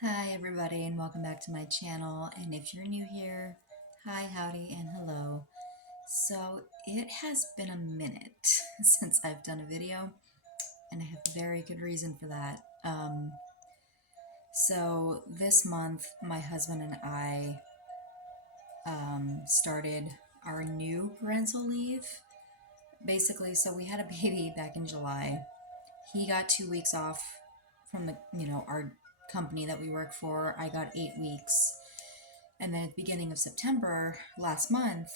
Hi everybody and welcome back to my channel, and if you're new here, hi, howdy, and hello. So it has been a minute since I've done a video, and I have a very good reason for that. So this month my husband and I started our new parental leave. Basically, so we had a baby back in July. He got 2 weeks off from our company that we work for. I got 8 weeks. And then at the beginning of September last month,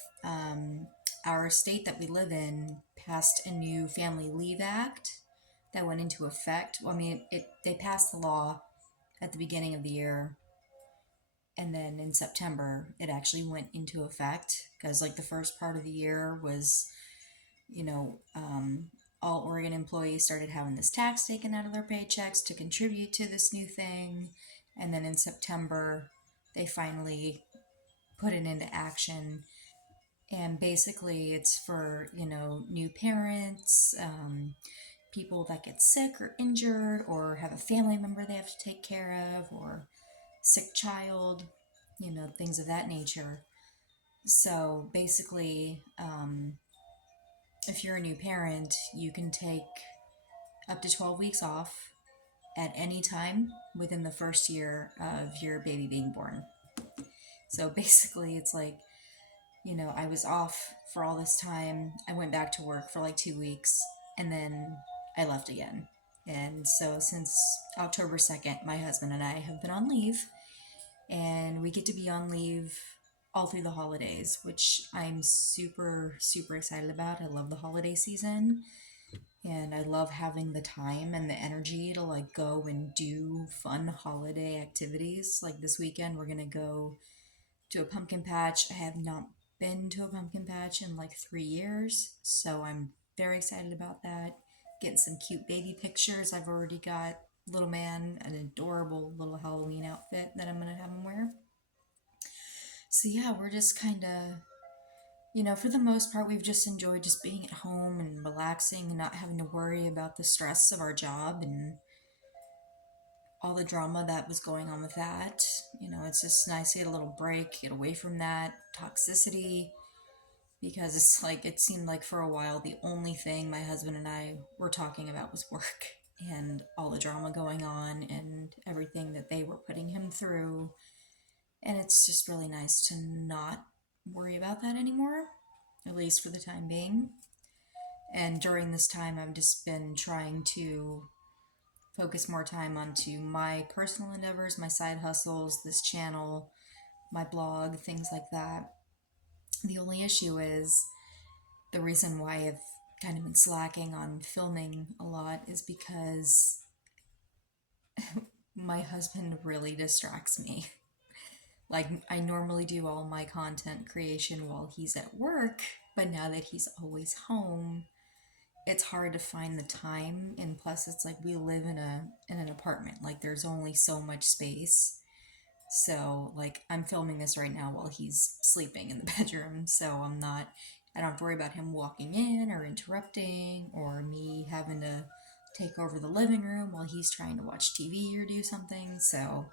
our state that we live in passed a new Family Leave Act that went into effect. Well, I mean, they passed the law at the beginning of the year, and then in September it actually went into effect because, like, the first part of the year was, you know, all Oregon employees started having this tax taken out of their paychecks to contribute to this new thing, and then in September they finally put it into action. And basically, it's for, new parents, people that get sick or injured, or have a family member they have to take care of, or sick child, things of that nature. So basically, if you're a new parent, you can take up to 12 weeks off at any time within the first year of your baby being born. So basically, it's like, I was off for all this time. I went back to work for like 2 weeks, and then I left again. And so since October 2nd, my husband and I have been on leave, and we get to be on leave all through the holidays, which I'm super, super excited about. I love the holiday season, and I love having the time and the energy to like go and do fun holiday activities. Like this weekend, we're gonna go to a pumpkin patch. I have not been to a pumpkin patch in like 3 years, so I'm very excited about that. Getting some cute baby pictures. I've already got little man an adorable little Halloween outfit that I'm gonna have him wear. So yeah, we're just kind of, for the most part, we've just enjoyed just being at home and relaxing and not having to worry about the stress of our job and all the drama that was going on with that. It's just nice to get a little break, get away from that toxicity, because it's like it seemed like for a while the only thing my husband and I were talking about was work and all the drama going on and everything that they were putting him through. And it's just really nice to not worry about that anymore, at least for the time being. And during this time, I've just been trying to focus more time onto my personal endeavors, my side hustles, this channel, my blog, things like that. The only issue is the reason why I've kind of been slacking on filming a lot is because my husband really distracts me. Like, I normally do all my content creation while he's at work, but now that he's always home, it's hard to find the time. And plus, it's like we live in an apartment. Like, there's only so much space. So, like, I'm filming this right now while he's sleeping in the bedroom, so I don't have to worry about him walking in or interrupting, or me having to take over the living room while he's trying to watch TV or do something. So,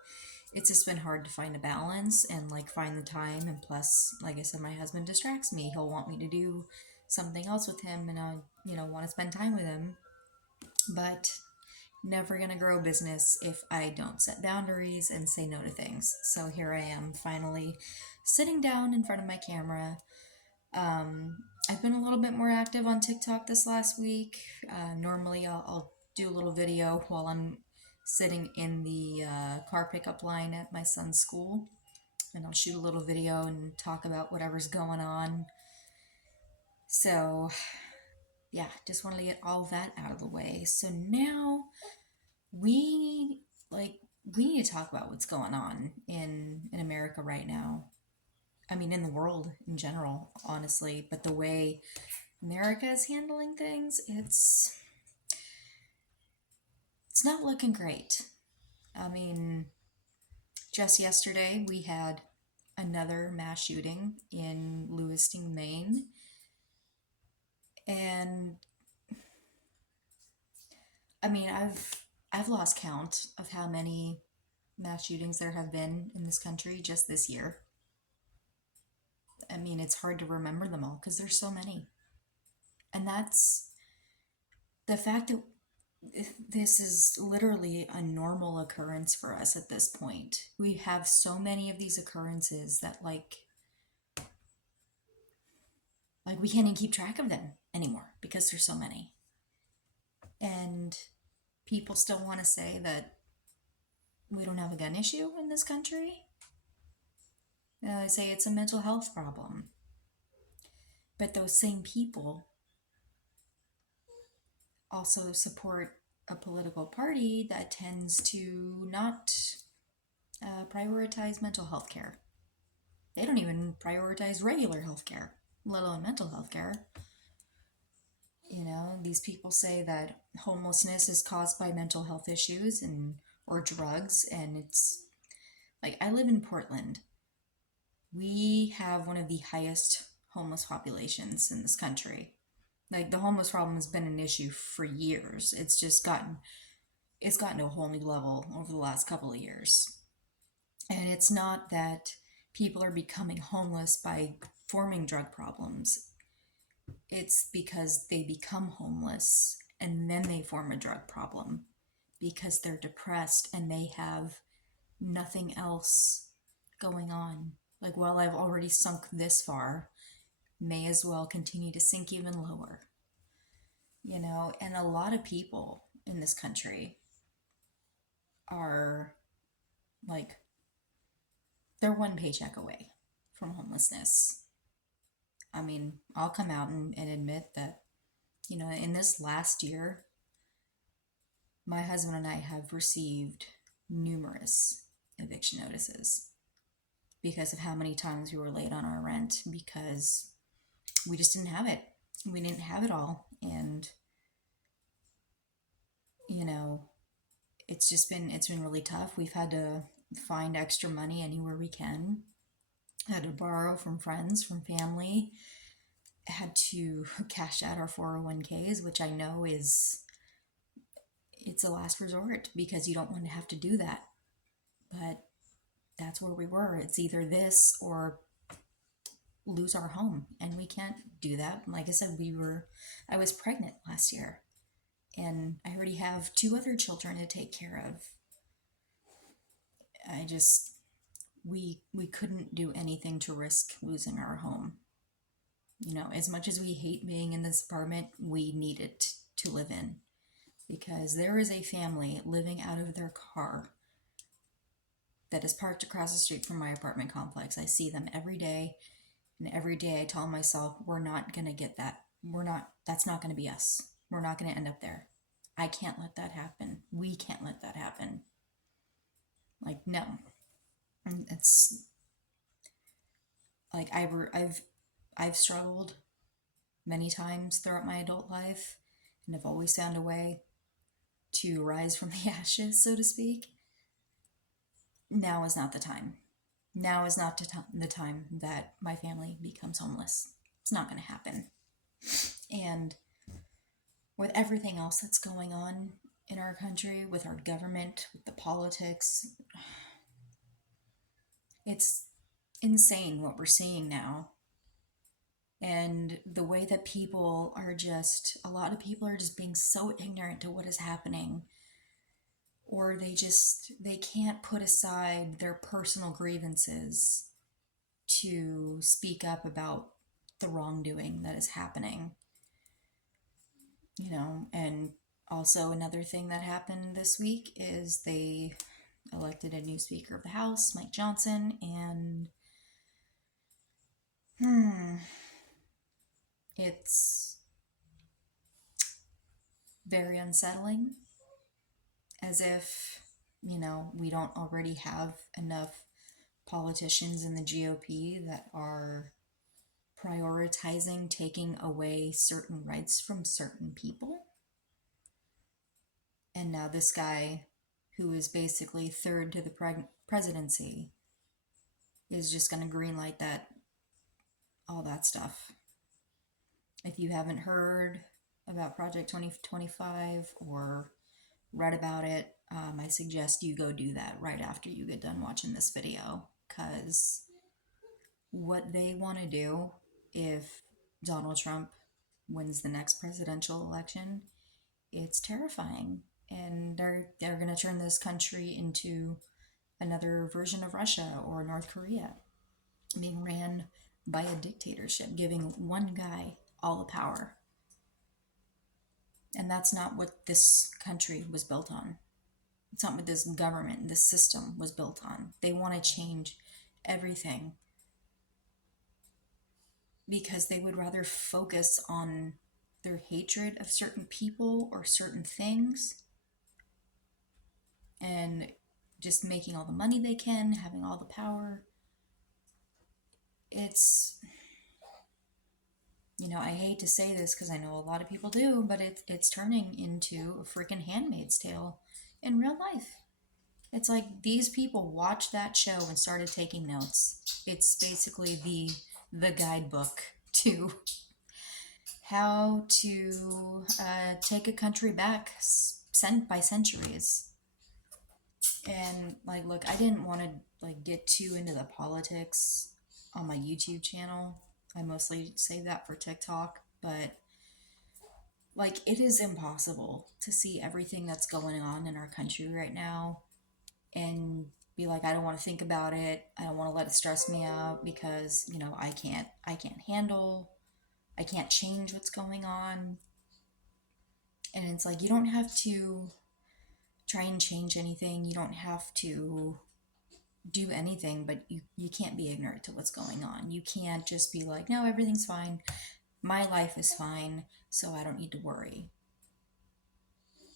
it's just been hard to find a balance and like find the time. And plus, like I said, my husband distracts me. He'll want me to do something else with him, and I, want to spend time with him. But never gonna grow a business if I don't set boundaries and say no to things. So here I am, finally sitting down in front of my camera. I've been a little bit more active on TikTok this last week. Normally, I'll do a little video while I'm sitting in the car pickup line at my son's school, and I'll shoot a little video and talk about whatever's going on. So, yeah, just wanted to get all that out of the way. So now we like we need to talk about what's going on in America right now. I mean, in the world in general, honestly, but the way America is handling things, it's not looking great. I mean, just yesterday we had another mass shooting in Lewiston, Maine, and I mean, I've lost count of how many mass shootings there have been in this country just this year. I mean, it's hard to remember them all because there's so many. And that's the fact that this is literally a normal occurrence for us at this point. We have so many of these occurrences that like we can't even keep track of them anymore because there's so many. And people still want to say that we don't have a gun issue in this country. They say it's a mental health problem. But those same people also support a political party that tends to not prioritize mental health care. They don't even prioritize regular health care, let alone mental health care. You know, these people say that homelessness is caused by mental health issues and or drugs, and it's like I live in Portland. We have one of the highest homeless populations in this country. Like the homeless problem has been an issue for years. It's gotten to a whole new level over the last couple of years. And it's not that people are becoming homeless by forming drug problems. It's because they become homeless and then they form a drug problem because they're depressed and they have nothing else going on. Like, well, I've already sunk this far, may as well continue to sink even lower. You know, and a lot of people in this country are like, they're one paycheck away from homelessness. I mean, I'll come out and admit that, you know, in this last year, my husband and I have received numerous eviction notices because of how many times we were late on our rent because we just didn't have it. We didn't have it all. And, you know, it's been really tough. We've had to find extra money anywhere we can. Had to borrow from friends, from family. Had to cash out our 401ks, which I know it's a last resort because you don't want to have to do that. But that's where we were. It's either this or lose our home, and we can't do that. Like I said, I was pregnant last year, and I already have two other children to take care of. I just we couldn't do anything to risk losing our home. You know, as much as we hate being in this apartment, we need it to live in because there is a family living out of their car that is parked across the street from my apartment complex. I see them every day, and every day I tell myself, we're not going to get that. That's not going to be us. We're not going to end up there. I can't let that happen. We can't let that happen. Like, no. And it's like I've struggled many times throughout my adult life, and I've always found a way to rise from the ashes, so to speak. Now is not the time. Now is not the time that my family becomes homeless. It's not going to happen. And with everything else that's going on in our country, with our government, with the politics, it's insane what we're seeing now. And the way that a lot of people are just being so ignorant to what is happening, or they can't put aside their personal grievances to speak up about the wrongdoing that is happening. You know, and also another thing that happened this week is they elected a new Speaker of the House, Mike Johnson, and it's very unsettling, as if, you know, we don't already have enough politicians in the GOP that are prioritizing taking away certain rights from certain people. And now this guy, who is basically third to the presidency, is just going to greenlight all that stuff. If you haven't heard about Project 2025 or read about it, I suggest you go do that right after you get done watching this video. Because what they want to do if Donald Trump wins the next presidential election, it's terrifying. And they're going to turn this country into another version of Russia or North Korea, being ran by a dictatorship, giving one guy all the power. And that's not what this country was built on. It's not what this government, this system was built on. They want to change everything because they would rather focus on their hatred of certain people or certain things and just making all the money they can, having all the power. It's, I hate to say this because I know a lot of people do, but it's turning into a freaking Handmaid's Tale in real life. It's like these people watched that show and started taking notes. It's basically the guidebook to how to take a country back sent by centuries. And like, look, I didn't want to like get too into the politics on my YouTube channel. I mostly save that for TikTok, but like it is impossible to see everything that's going on in our country right now and be like, I don't want to think about it. I don't want to let it stress me out because, I can't handle, I can't change what's going on. And it's like, you don't have to try and change anything. You don't have to do anything, but you can't be ignorant to what's going on. You can't just be like, no, everything's fine. My life is fine, so I don't need to worry.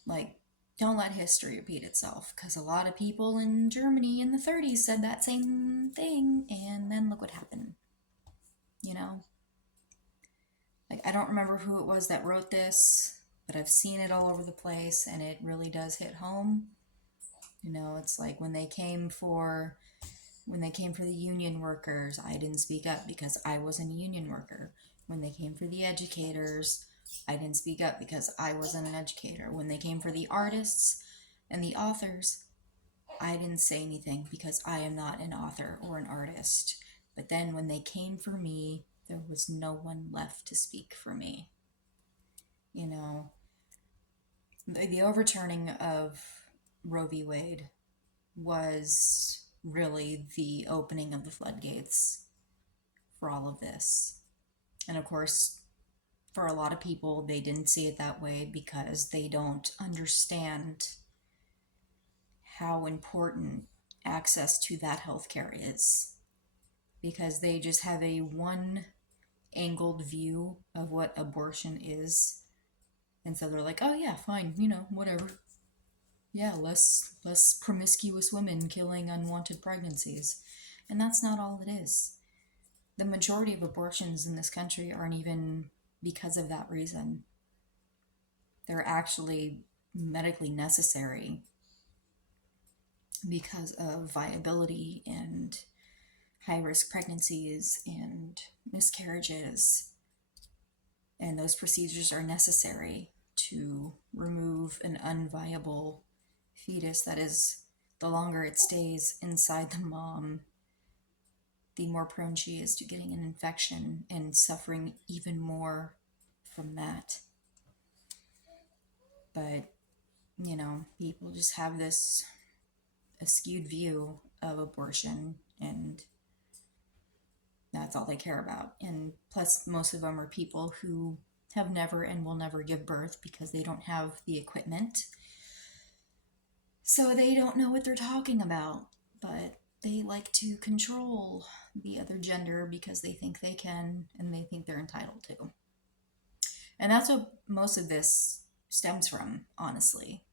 Like, don't let history repeat itself, because a lot of people in Germany in the 30s said that same thing, and then look what happened. You know? Like, I don't remember who it was that wrote this, but I've seen it all over the place, and it really does hit home. It's like when they came for the union workers, I didn't speak up because I wasn't a union worker. When they came for the educators, I didn't speak up because I wasn't an educator. When they came for the artists and the authors, I didn't say anything because I am not an author or an artist. But then when they came for me, there was no one left to speak for me. The overturning of Roe v. Wade was really the opening of the floodgates for all of this. And of course, for a lot of people, they didn't see it that way because they don't understand how important access to that healthcare is. Because they just have a one angled view of what abortion is. And so they're like, oh yeah, fine, whatever. Yeah, less promiscuous women killing unwanted pregnancies. And that's not all it is. The majority of abortions in this country aren't even because of that reason. They're actually medically necessary because of viability and high risk pregnancies and miscarriages. And those procedures are necessary to remove an unviable fetus. That is, the longer it stays inside the mom, the more prone she is to getting an infection and suffering even more from that. But, people just have this skewed view of abortion, and that's all they care about. And plus, most of them are people who have never and will never give birth because they don't have the equipment. So they don't know what they're talking about, but they like to control the other gender because they think they can and they think they're entitled to. And that's what most of this stems from, honestly.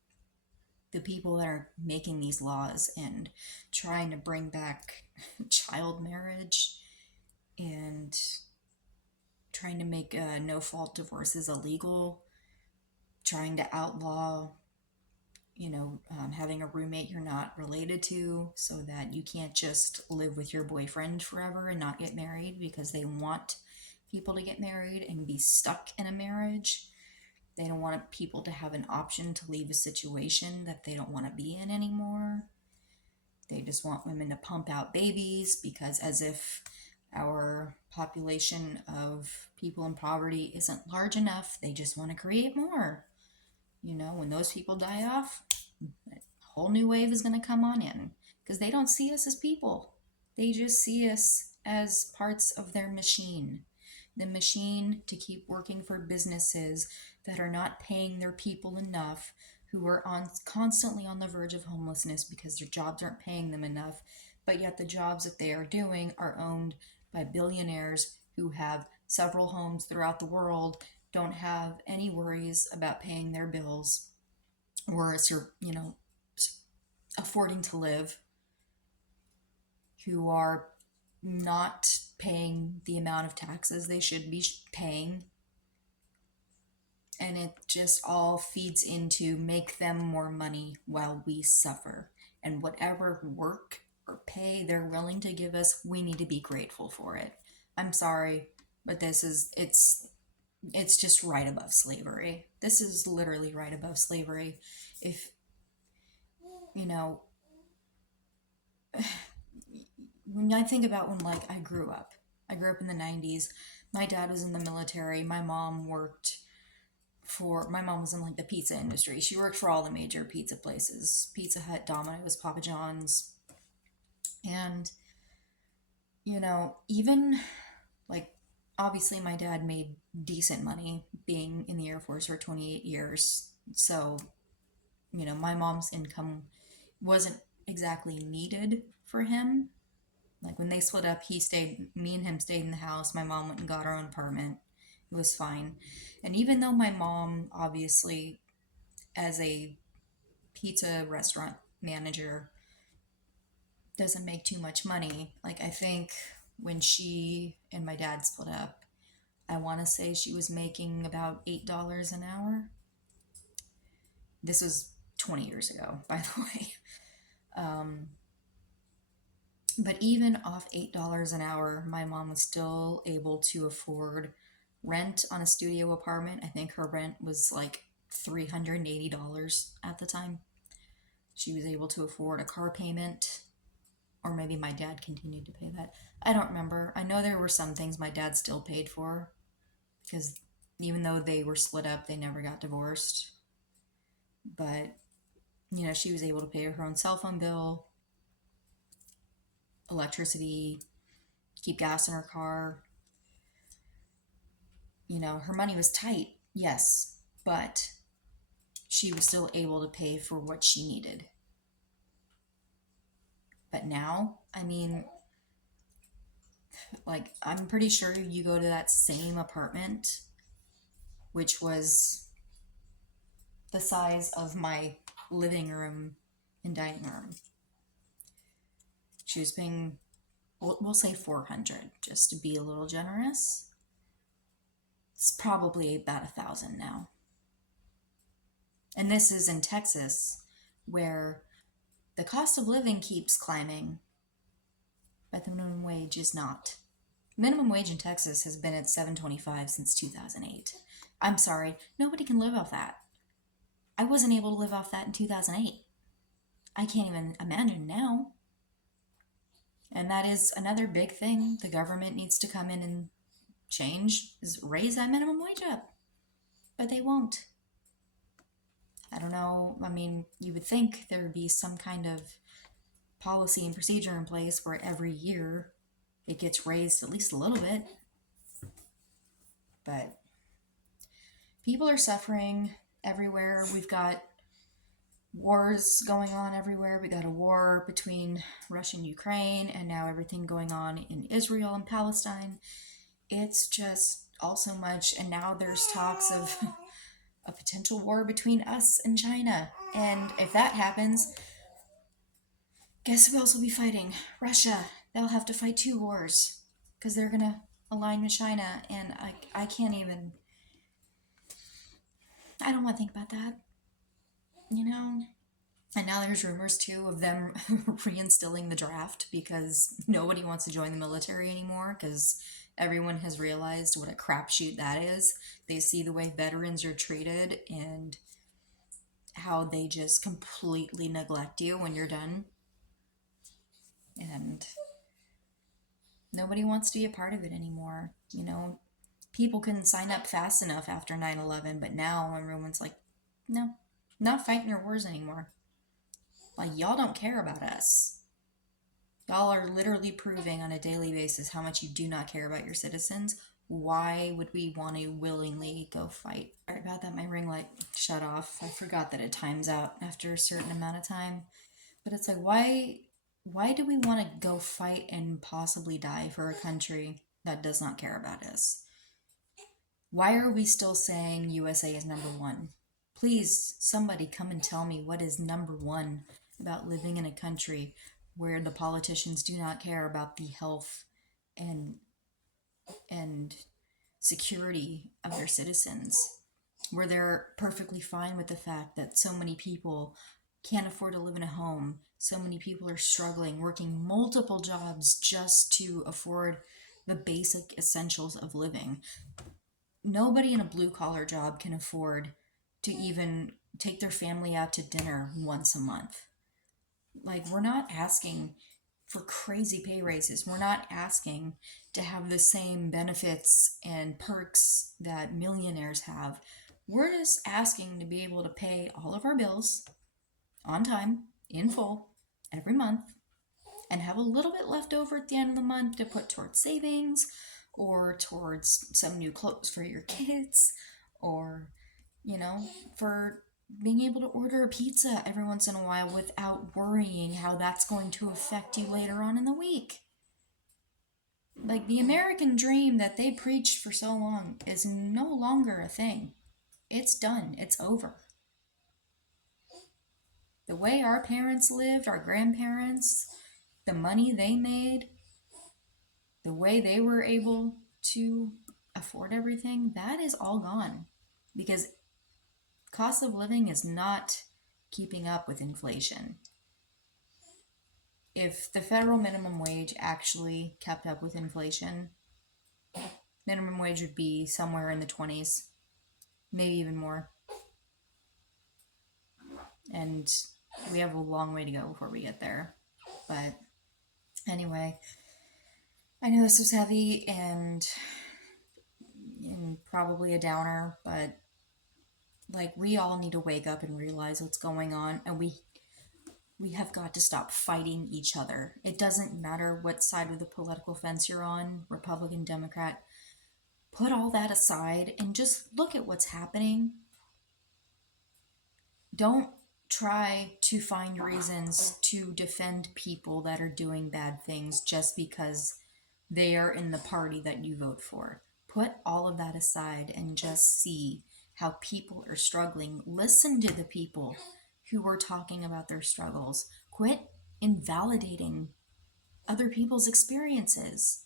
The people that are making these laws and trying to bring back child marriage and trying to make no-fault divorces illegal, trying to outlaw having a roommate you're not related to so that you can't just live with your boyfriend forever and not get married because they want people to get married and be stuck in a marriage. They don't want people to have an option to leave a situation that they don't want to be in anymore. They just want women to pump out babies because, as if our population of people in poverty isn't large enough, they just want to create more. When those people die off, a whole new wave is going to come on in because they don't see us as people. They just see us as parts of their machine. The machine to keep working for businesses that are not paying their people enough, who are constantly on the verge of homelessness because their jobs aren't paying them enough, but yet the jobs that they are doing are owned by billionaires who have several homes throughout the world, don't have any worries about paying their bills, or affording to live, who are not paying the amount of taxes they should be paying. And it just all feeds into make them more money while we suffer. And whatever work or pay they're willing to give us, we need to be grateful for it. I'm sorry, but it's just right above slavery. This is literally right above slavery. If you know when I think about when, like, I grew up in the 90s. My dad was in the military. My mom was in, like, the pizza industry. She worked for all the major pizza places: Pizza Hut, Domino's, Papa John's. And even, like, obviously my dad made decent money being in the Air Force for 28 years. So my mom's income wasn't exactly needed for him. Like, when they split up, me and him stayed in the house. My mom went and got her own apartment. It was fine. And even though my mom, obviously, as a pizza restaurant manager, doesn't make too much money, like, I think when she and my dad split up, I want to say she was making about $8 an hour. This was 20 years ago, by the way. But even off $8 an hour, my mom was still able to afford rent on a studio apartment. I think her rent was like $380 at the time. She was able to afford a car payment, or maybe my dad continued to pay that. I don't remember. I know there were some things my dad still paid for because even though they were split up, they never got divorced. But, she was able to pay her own cell phone bill, electricity, keep gas in her car. Her money was tight, yes, but she was still able to pay for what she needed. But now, I mean, like, I'm pretty sure you go to that same apartment, which was the size of my living room and dining room. She was paying, we'll say 400, just to be a little generous. It's probably about 1,000 now. And this is in Texas, where the cost of living keeps climbing, but the minimum wage is not. Minimum wage in Texas has been at $7.25 since 2008. I'm sorry, nobody can live off that. I wasn't able to live off that in 2008. I can't even imagine now. And that is another big thing the government needs to come in and change, is raise that minimum wage up. But they won't. I don't know. I mean, you would think there would be some kind of policy and procedure in place where every year it gets raised at least a little bit. But people are suffering everywhere. We've got wars going on everywhere. We got a war between Russia and Ukraine, and now everything going on in Israel and Palestine. It's just all so much. And now there's talks of a potential war between us and China. And if that happens, guess who else will be fighting? Russia. They'll have to fight 2 wars because they're going to align with China. And I can't even, I don't want to think about that. And now there's rumors too of them reinstilling the draft because nobody wants to join the military anymore because everyone has realized what a crapshoot that is. They see the way veterans are treated and how they just completely neglect you when you're done. And nobody wants to be a part of it anymore. You know, people couldn't sign up fast enough after 9/11, but now everyone's like, no, not fighting your wars anymore. Like, y'all don't care about us. Y'all are literally proving on a daily basis how much you do not care about your citizens. Why would we want to willingly go fight? Sorry about that, my ring light shut off. I forgot that it times out after a certain amount of time. But it's like, why do we want to go fight and possibly die for a country that does not care about us? Why are we still saying USA is number one? Please, somebody come and tell me what is number one about living in a country where the politicians do not care about the health and security of their citizens, where they're perfectly fine with the fact that so many people can't afford to live in a home, so many people are struggling, working multiple jobs just to afford the basic essentials of living. Nobody in a blue collar job can afford to even take their family out to dinner once a month. Like, we're not asking for crazy pay raises. We're not asking to have the same benefits and perks that millionaires have. We're just asking to be able to pay all of our bills on time, in full, every month, and have a little bit left over at the end of the month to put towards savings or towards some new clothes for your kids, or, you know, for being able to order a pizza every once in a while without worrying how that's going to affect you later on in the week. Like, the American dream that they preached for so long is no longer a thing. It's done. It's over. The way our parents lived, our grandparents, the money they made, the way they were able to afford everything, that is all gone. Because cost of living is not keeping up with inflation. If the federal minimum wage actually kept up with inflation, minimum wage would be somewhere in the 20s, maybe even more. And we have a long way to go before we get there. But anyway, I know this was heavy and probably a downer, but like, we all need to wake up and realize what's going on, and we have got to stop fighting each other. It doesn't matter what side of the political fence you're on, Republican, Democrat. Put all that aside and just look at what's happening. Don't try to find reasons to defend people that are doing bad things just because they are in the party that you vote for. Put all of that aside and just see how people are struggling. Listen to the people who are talking about their struggles. Quit invalidating other people's experiences.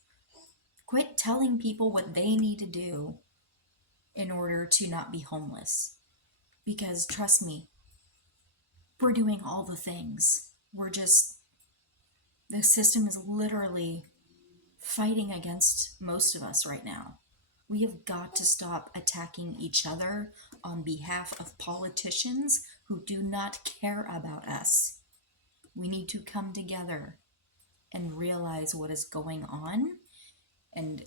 Quit telling people what they need to do in order to not be homeless. Because trust me, we're doing all the things. The system is literally fighting against most of us right now. We have got to stop attacking each other on behalf of politicians who do not care about us. We need to come together and realize what is going on and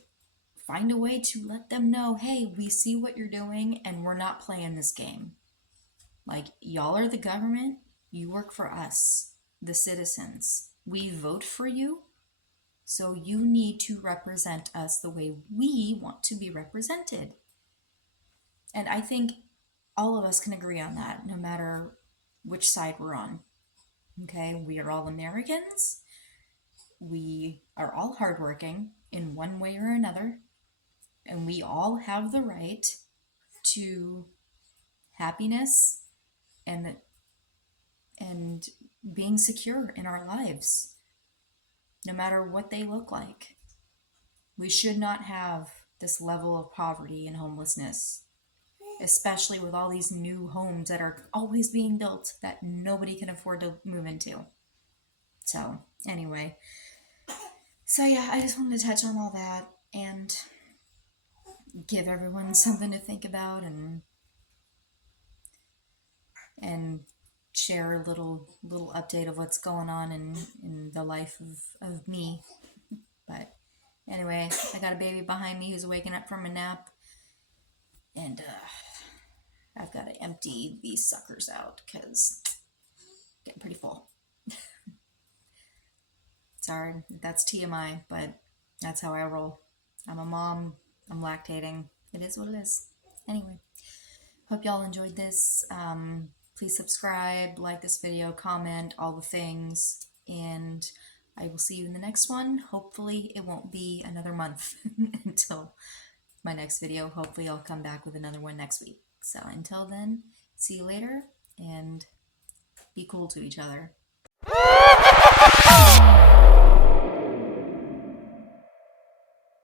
find a way to let them know, hey, we see what you're doing and we're not playing this game. Like, y'all are the government, you work for us, the citizens. We vote for you, so you need to represent us the way we want to be represented. And I think all of us can agree on that, no matter which side we're on. Okay, we are all Americans. We are all hardworking in one way or another. And we all have the right to happiness and being secure in our lives, no matter what they look like. We should not have this level of poverty and homelessness, especially with all these new homes that are always being built that nobody can afford to move into. So, anyway. So, yeah, I just wanted to touch on all that. and give everyone something to think about, and share a little update of what's going on in the life of me. But anyway, I got a baby behind me who's waking up from a nap, and I've got to empty these suckers out because getting pretty full. Sorry, that's TMI, but that's how I roll. I'm a mom, I'm lactating. It is what it is. Anyway, hope y'all enjoyed this. Please subscribe, like this video, comment, all the things, and I will see you in the next one. Hopefully it won't be another month until my next video. Hopefully I'll come back with another one next week. So until then, see you later, and be cool to each other.